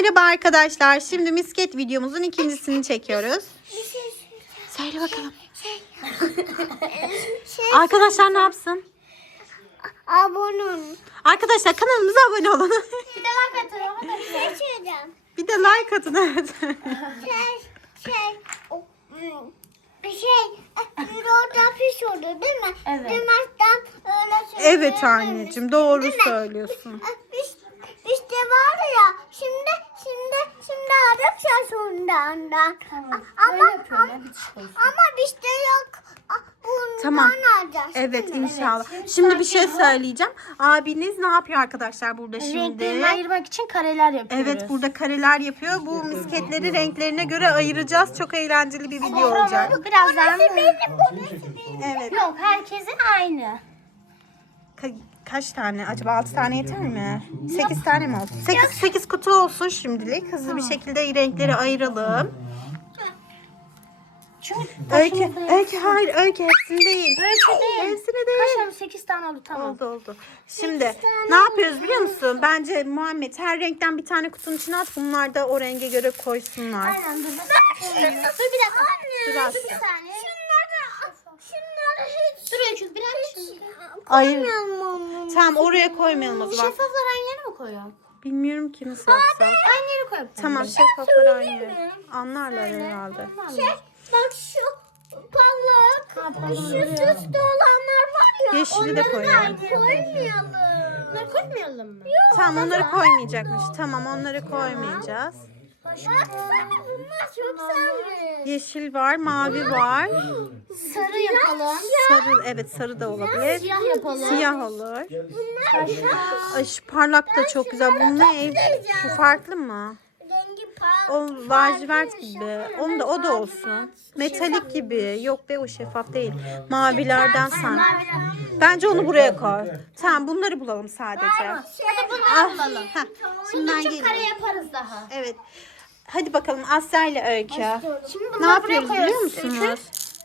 Merhaba arkadaşlar. Şimdi misket videomuzun ikincisini çekiyoruz. Söyle bakalım. Arkadaşlar ne yapsın? Abone olun. Arkadaşlar kanalımıza abone olun. Bir de like atın. Bir de like atın, evet. Orada piş oldu değil mi? Evet. Demezden öyle Evet anneciğim, doğru söylüyorsun. İşte var ya şimdi arayacağız ondan. Ama bizde yok. Bundan Tamam. alacağız. Evet değil mi? inşallah. Şimdi bir şey söyleyeceğim. Abiniz ne yapıyor arkadaşlar burada şimdi? Renklerini ayırmak için kareler yapıyoruz. Evet, burada kareler yapıyor. Bu misketleri renklerine göre ayıracağız. Çok eğlenceli bir video olacak. Birazdan. Evet. Yok, herkesin aynı. Kaç tane? Acaba 6 tane yeter mi? 8 tane mi olsun? 8 kutu olsun şimdilik. Hızlı bir şekilde renkleri ayıralım. Çünkü Öykü hayır, Öykü hepsini değil. Öykü değil. Hepsini değil. Kaç tane? 8 tane oldu, tamam. Oldu. Şimdi ne yapıyoruz biliyor musun? Bence Muhammed her renkten bir tane kutunun içine at. Bunlar da o renge göre koysunlar. Aynen, dur. Dur bir dakika. Dur Asya. Bir saniye. Şunları hiç Dur Öykü, biraz. Hayır. Tamam, oraya koymayalım o zaman. Şeffaflar aynı yere mi koyuyor? Bilmiyorum ki nasıl yapsak. Aynı yere koyuyor. Tamam, şeffaflar aynı. Anlarlar herhalde. bak şu parlak, pardon, şu buraya. süslü olanlar var ya. Yeşili de koyalım. Koymayalım. Bunları koymayalım mı? Tamam, onları koymayacakmış. Tamam, onları koymayacağız. Baksana bunlar çok sarı. Yeşil var, mavi var. Sarı yapalım. Sarı, evet sarı da olabilir. Siyah yapalım. Siyah olur. Ay, şu parlak da çok güzel. Bu ne? Bu farklı mı? Rengi O lacivert gibi. O da olsun. Metalik gibi. Yok be, o şeffaf değil. Mavilerden sanki. Bence onu buraya koy. Tamam, bunları bulalım sadece. Hadi bunları Ah, bulalım. heh. Şimdi ben Küçük kare geleyim. yaparız daha. Evet. Hadi bakalım Asya ile Öykü. Şimdi Ne bunları yapıyoruz buraya biliyor koyuyoruz. musunuz?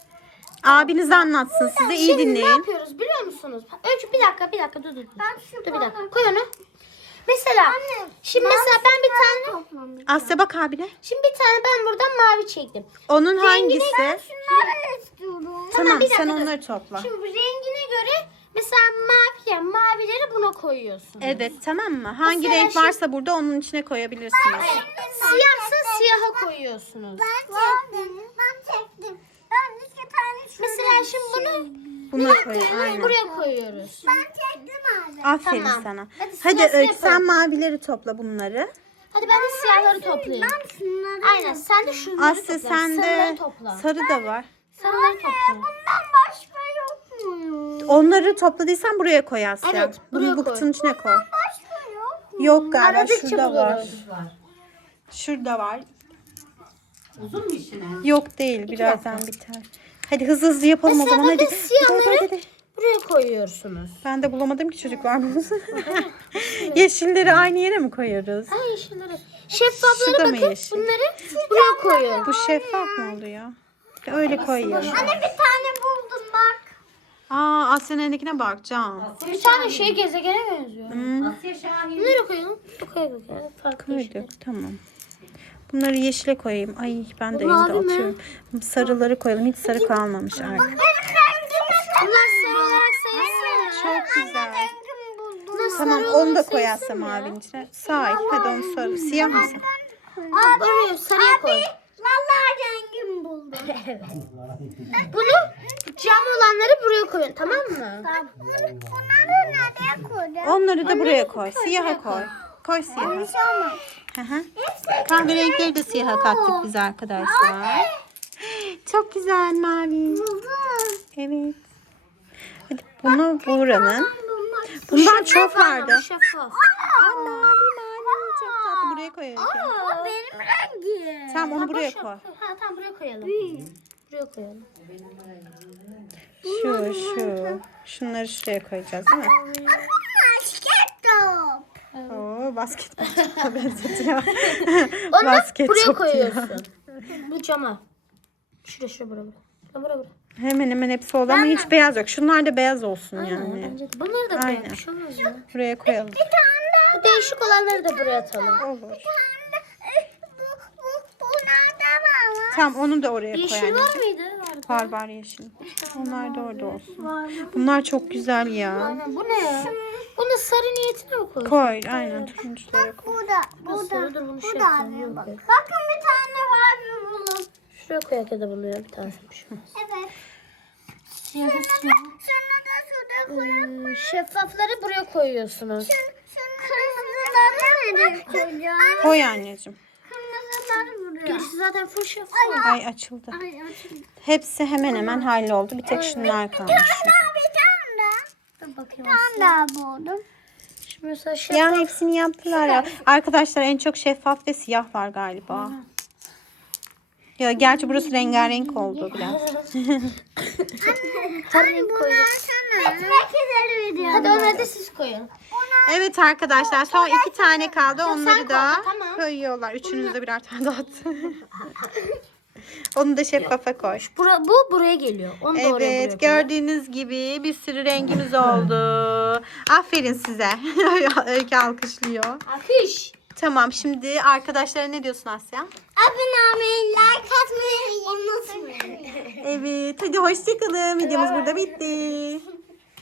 Abiniz anlatsın size, iyi Şimdi ne dinleyin. yapıyoruz biliyor musunuz? Öykü bir dakika dur. Dur bir dakika. Koy onu. Mesela şimdi mesela ben bir tane Asya bak abine. şimdi bir tane ben buradan mavi çektim. Onun hangisi? şunları istiyorum. Tamam, bir sen dakika, dur. onları topla. Şimdi rengine göre mesela mavileri buna koyuyorsun. Evet, tamam mı? Hangi Mesela renk varsa burada onun içine koyabilirsiniz. Siyahsa siyaha koyuyorsunuz. Ben çektim. Ben iki tane Mesela şimdi Buna koy, aynen. buraya koyuyoruz. Ben çektim abi. Aferin Tamam. sana. Hadi Hadi sırasını Öykü, sen yapalım. mavileri topla bunları. Hadi ben de siyahları toplayayım. Şunları Aynen, sen de şunları Asya topla. sen de Sarıları topla. sarı da var. Sarıları topla. bundan başka yok mu? Onları topladıysan buraya koy Asya. Evet, buraya Bunu bu koy. kutunun içine koy. Başka yok mu? Yok galiba, Aradıkça şurada var. buluruz. Şurada var. Uzun mu işine? Yok değil, birazdan biter. Hadi hızlı yapalım o zaman. Mesela Hadi. bakın siyahları Hadi. buraya koyuyorsunuz. Ben de bulamadım ki, çocuklar bunu. Yeşilleri aynı yere mi koyuyoruz? Ha, yeşilleri. Şu da Şeffafları mı bakın yeşil? bunları buraya koyun. Bu şeffaf mı oluyor? Öyle koyuyorum. Anne bir tane buldum bak. Aa, Asya'nın elindekine bak Can. Bir tane şey gezegene benziyor. Asya Şahin. Bunları koyalım. Koyalım. Farklı yeşil. Koyduk, tamam. Bunları yeşile koyayım. Ay, ben de Mavi elimde mi? atıyorum. Sarıları koyalım. Hiç sarı kalmamış artık. Bunlar sarı olarak sayılsın. Çok güzel. Rengim buldum. Bunlar Tamam, sarı onu da olarak koyarsam sayılsın mı? abinin içine. Say. Hadi onu sarı. Siyah mısın? Buraya sarıya koy. Vallahi rengim buldum. Bunu cam olanları buraya koyun, tamam mı? Bunları nereye koydun? Onları da buraya koy. Siyaha koy. Koy siyaha. Hı hı. Kahverengileri de siyaha kattık biz arkadaşlar. Çok güzel mavi. Evet. Hadi bunu buranın. Bundan çok vardı. Şeffaf. Aa, mavi. Çok tatlı. Buraya koyalım. O benim rengim. Tamam, onu buraya Boş koy. yap. Ha, tamam, buraya koyalım. Buraya koyalım. Şu. Şunları şuraya koyacağız değil mi? Basket top. Oo, basketbol topa benzetiyor. Onu da Basket buraya top diyor. koyuyorsun. Bu cama. Şuraya buraya. Buraya. Hemen hemen hepsi oldu ama hiç beyaz yok. Şunlar da beyaz olsun yani. Bence de. Bunları da buraya. Aynen. Bir şey olmaz ya. Buraya koyalım. Bu değişik olanları da buraya atalım. Olur. Tamam onu da oraya koy Yeşil var anneciğim. mıydı? Var yeşil. Onlar da orada olsun. Bunlar çok güzel ya. Aynen, bu ne ya? Bunu sarı niyetine mi koyuyorsun? Koy aynen turunculara koy. Sarı, dur bunu şey Burada yapalım. anne Yok, bak. yok. Bakın bir tane var bunun. Şuraya koyak ya da bunu ya bir tanesiymiş. Evet. Siyah hepsini. Şunu da şurada koyalım. Şeffafları buraya koyuyorsunuz. Kırmızıları nereye koyacağım? Koy anneciğim. Kırmızıları buraya. Gerisi zaten full şeffaf. Ay açıldı. Ay açıldı. Hepsi hemen hemen halloldu. Bir tek şunlar kalmış. Bir tane daha. Dur bakayım. Bir tane daha buldum. Şimdi mesela Ya hepsini yaptılar ya. Arkadaşlar en çok şeffaf ve siyah var galiba. Ya gerçi burası rengarenk oldu biraz. sarı renk koyacağız. Bitmek üzere video. Hadi onları da siz koyun. Evet arkadaşlar son 2 tane kaldı. Onları da koy, tamam. koyuyorlar. Üçünüz de birer tane daha attı. Onu da şeffafa koy. Bu buraya geliyor. Onu da oraya buraya Evet gördüğünüz gibi bir sürü rengimiz oldu. Aferin size. Öykü alkışlıyor. Akış. Tamam şimdi arkadaşlara ne diyorsun Asya? Abone olmayı, like atmayı unutmayın. Evet hadi hoşçakalın. Videomuz burada bitti.